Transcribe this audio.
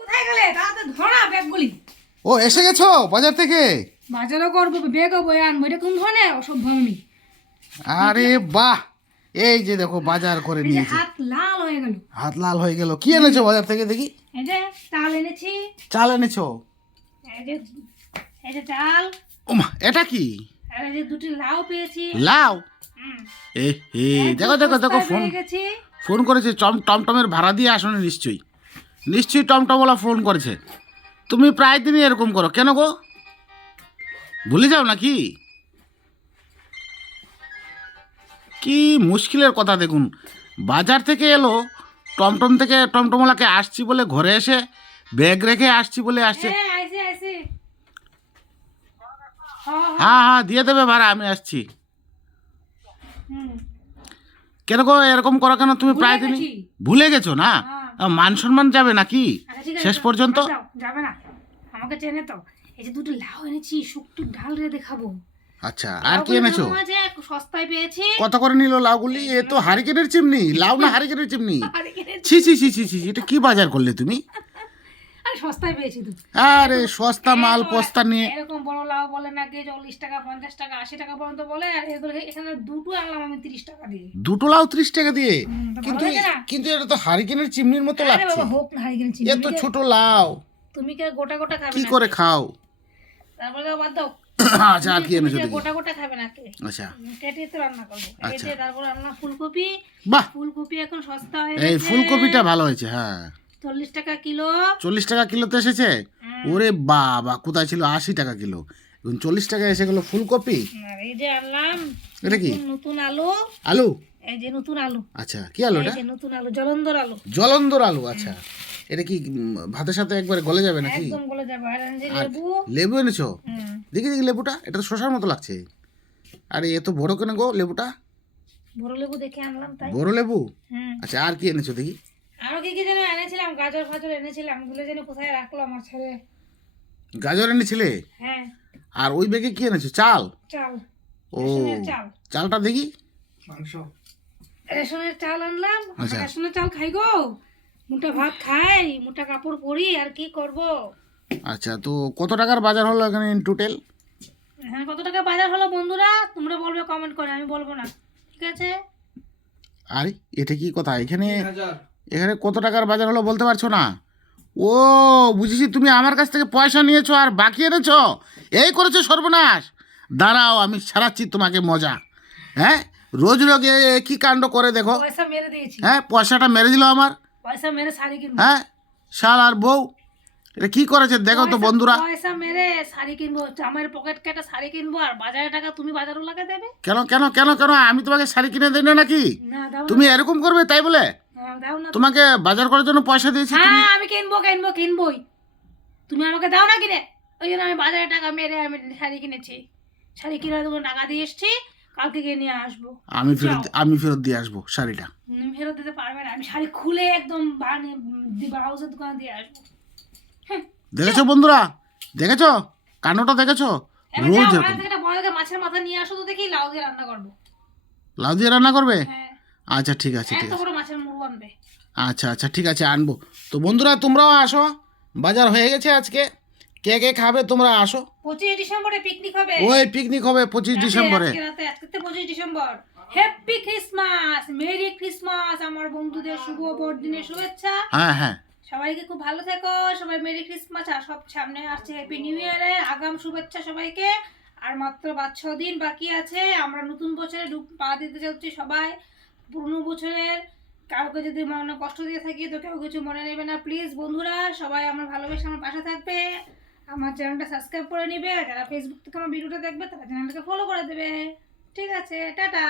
কোথায় গেলে? তাড়াতাড়ি ধরো না ব্যাগগুলি। ও এসে গেছো বাজার থেকে? বাজারও করবো, ব্যাগও বয়ে আনবো। এটা কোন ধরনের অসভ্য আমি? আরে বাহ, এই যে দেখো বাজার করে এই যে নিয়েছে। হাত লাল হয়ে গেল। হাত লাল হয়ে গেল। কি এনেছো বাজার থেকে দেখি? এই যে চাল এনেছি। চাল এনেছো? এই যে চাল। ওমা, এটা কি? আর এই যে দুটি লাউ পেয়েছি। লাউ? হুম। এ হে, দেখো দেখো দেখো, ফোন পেয়ে গেছি। ফোন করেছে। টমটমের ভাড়া দিয়ে আসো নিশ্চয়ই। নিশ্চয়ই টমটমওয়ালা ফোন করেছে। তুমি প্রায় দিনই এরকম করো কেন গো? ভুলে যাও নাকি? কি মুশকিলের কথা দেখুন। বাজার থেকে এলো, টমটম থেকে টমটমওয়ালাকে আসছি বলে ঘরে এসে ব্যাগ রেখে আসছি বলে আসছে। হ্যাঁ, আইসি। হ্যাঁ। হ্যাঁ হ্যাঁ, দিয়ে দেবে ভাড়া, আমি আসছি। হুম। কেন গো এরকম করো কেন? তুমি ভুলে প্রায় দিনই গেছি। ভুলে গেছো না? হ্যাঁ। মান সম্মান যাবে নাকি আচ্ছা, ঠিক আছে, শেষ পর্যন্ত? যাও, যাবে না, আমাকে চেনে তো। এই যে দুটো লাউ এনেছি, শুক্তো ডাল রে দেখাবো। আচ্ছা, আর কি লাউগুলো এনেছো? কেমন আছে? সস্তায় পেয়েছি। কত করে নিল লাউগুলি? এ তো হারিকেনের চিমনি। লাউ না হারিকেনের চিমনি? আরে কিনেছি। ছি ছি ছি ছি ছি, এটা কি বাজার করলে তুমি? আরে সস্তায় পেয়েছি তো। আরে সস্তা মাল পস্তা নিয়ে। এরকম বড় লাউ বলে নাকি 40 টাকা, 50 টাকা, 80 টাকা পর্যন্ত বলে। আর এগুলো এখানে দুটো আনলাম আমি 30 টাকা দিয়ে। দুটো লাউ 30 টাকা দিয়ে? তো কিন্তু ভালো লাগে না? কিন্তু এটা তো হারিকেনের চিমনির মতো আরে লাগছে। বাবা, হোক না, হারিয়ে কিনেছি। এ তো ছোট লাউ, তুমি কি আর গোটা গোটা খাবে কি না? করে খাও? তারপরে বাদ দাও। আচ্ছা, আর কি এনেছো দেখি? গোটা গোটা খাবে নাকি? আচ্ছা কেটে তো রান্না করবো। আচ্ছা। কেটে তারপর আনলাম ফুলকপি। বাহ, ফুলকপি এখন সস্তা হয়ে এই গেছে। ফুলকপিটা ভালো হয়েছে। হ্যাঁ, 40 টাকা কিলো। 40 টাকা কিলোতে এসেছে? ওরে বাবা, কোথায় ছিল 80 টাকা কিলো, এখন 40 টাকা এসে গেল ফুলকপি। আর এই যে আনলাম এটা কি? নতুন আলু। আলু? এই যে নতুন আলু। আচ্ছা, কি আলু এই এটা? যে নতুন আলু, জলন্দর আলু। জলন্দর আলু? আচ্ছা, এটা কি ভাতের সাথে একবারে গলে যাবে নাকি? একদম গলে যাবে। আর এই যে আর লেবু। লেবু এনেছো? হুম। দেখি দেখি লেবুটা, এটা তো শসার মতো লাগছে। আরে এ তো বড় কেন গো লেবুটা? বড় লেবু দেখে আনলাম তাই। বড় লেবু? হুম। আচ্ছা, আর কি এনেছো দেখি? আরো কি কি যেন এনেছিলাম, গাজর ফাজর এনেছিলাম, ভুলে যেন কোথায় রাখলো আমার ছেলে। গাজর এনেছিলে? হ্যাঁ। আর ওই ব্যাগে কি এনেছো? চাল? চাল। ও, রেশনের চাল। চালটা দেখি। রেশনের চাল আনলাম। আমরা আচ্ছা। রেশনের চাল খাই গো। মোটা ভাত খাই, মোটা কাপড় পরি, আর কি করব। আচ্ছা, তো কত টাকার বাজার হলো এখানে ইন টোটাল? হ্যাঁ, কত টাকা বাজার হলো বন্ধুরা তোমরা বলবে কমেন্ট করে, আমি বলবো না, ঠিক আছে? আরে এটা কি কথা? এখানে এখানে কত টাকার বাজার হলো বলতে পারছো না? ও, বুঝেছি, তুমি আমার কাছ থেকে পয়সা নিয়েছো আর বাকি এনেছো, এই করেছো সর্বনাশ। দাঁড়াও, আমি ছাড়াচ্ছি তোমাকে মজা। হ্যাঁ, রোজ রোজ কি কাণ্ড করে দেখো। পয়সা মেরে দিয়েছি। হ্যাঁ, পয়সাটা মেরে দিল আমার। পয়সা মেরে শাড়ি কিনবো। হ্যাঁ, শাল আর বউ, এটা কি করেছে দেখো তো বন্ধুরা। পয়সা মেরে শাড়ি কিনবো, আমার পকেট কেটে শাড়ি কিনবো, আর বাজারের টাকা তুমি বাজারও লাগা দেবে। কেন কেন কেন কেন? আমি তোমাকে শাড়ি কিনে দিই না নাকি? না, দাও না। তুমি এরকম করবে তাই বলে? হ্যাঁ, দাও না। তোমাকে বাজার করার জন্য পয়সা দিয়েছি তুমি। হ্যাঁ, আমি কিনবোই। তুমি আমাকে দাও না কিনে। ওই জন্য আমি বাজারে টাকা মেরে আমি শাড়ি কিনেছি। শাড়ি কিনে তোমার টাকা দিয়ে এসছি, কালকে গিয়ে নিয়ে আসবো। আমি ফেরত দিয়ে আসবো শাড়িটা। ফেরত দিতে পারবে না, আমি শাড়ি খুলে একদম ব্লাউজের দোকানে দিয়ে আসবো। হ্যাঁ, দেখেছো বন্ধুরা? দেখেছো কাণ্ডটা? দেখেছো? এবার রোজ যাও, এরকম। বাজার থেকে একটা বড় দেখে মাছের মাথা নিয়ে আসো তো দেখি, লাউ দিয়ে রান্না করবো। লাউ দিয়ে রান্না করবে? হ্যাঁ, আচ্ছা, ঠিক আছে ঠিক এত আছে। বড় মাছের মুড়ো আনবে। আচ্ছা আচ্ছা, ঠিক আছে, আনবো। তো বন্ধুরা তোমরাও আসো, বাজার হয়ে গেছে আজকে। কে কে খাবে তোমরা আসো। 25 ডিসেম্বরে পিকনিক হবে। ওই পিকনিক হবে 25 ডিসেম্বরে। আজকে তো 25 December. Happy Christmas, merry Christmas, আমার বন্ধুদের শুভ বড়দিনের শুভেচ্ছা। হ্যাঁ হ্যাঁ, সবাইকে খুব ভালো থেকো, সবাই মেরি ক্রিসমাস। আর সব সামনে আসছে হ্যাপি নিউ ইয়ারের আগাম শুভেচ্ছা সবাইকে। আর মাত্র 5-6 দিন বাকি আছে, আমরা নতুন বছরে পা দিতে যাচ্ছি সবাই। পুরনো বছরের কাউকে যদি মনে কষ্ট দিয়ে থাকি তো কেউ কিছু মনে নেবে না প্লিজ বন্ধুরা। সবাই আমার ভালোবেসে আমার পাশে থাকবে, আমার চ্যানেলটা সাবস্ক্রাইব করে নিবে। আর যারা ফেসবুক থেকে আমার ভিডিওটা দেখবে তারা চ্যানেলটাকে ফলো করে দেবে। ঠিক আছে, টাটা।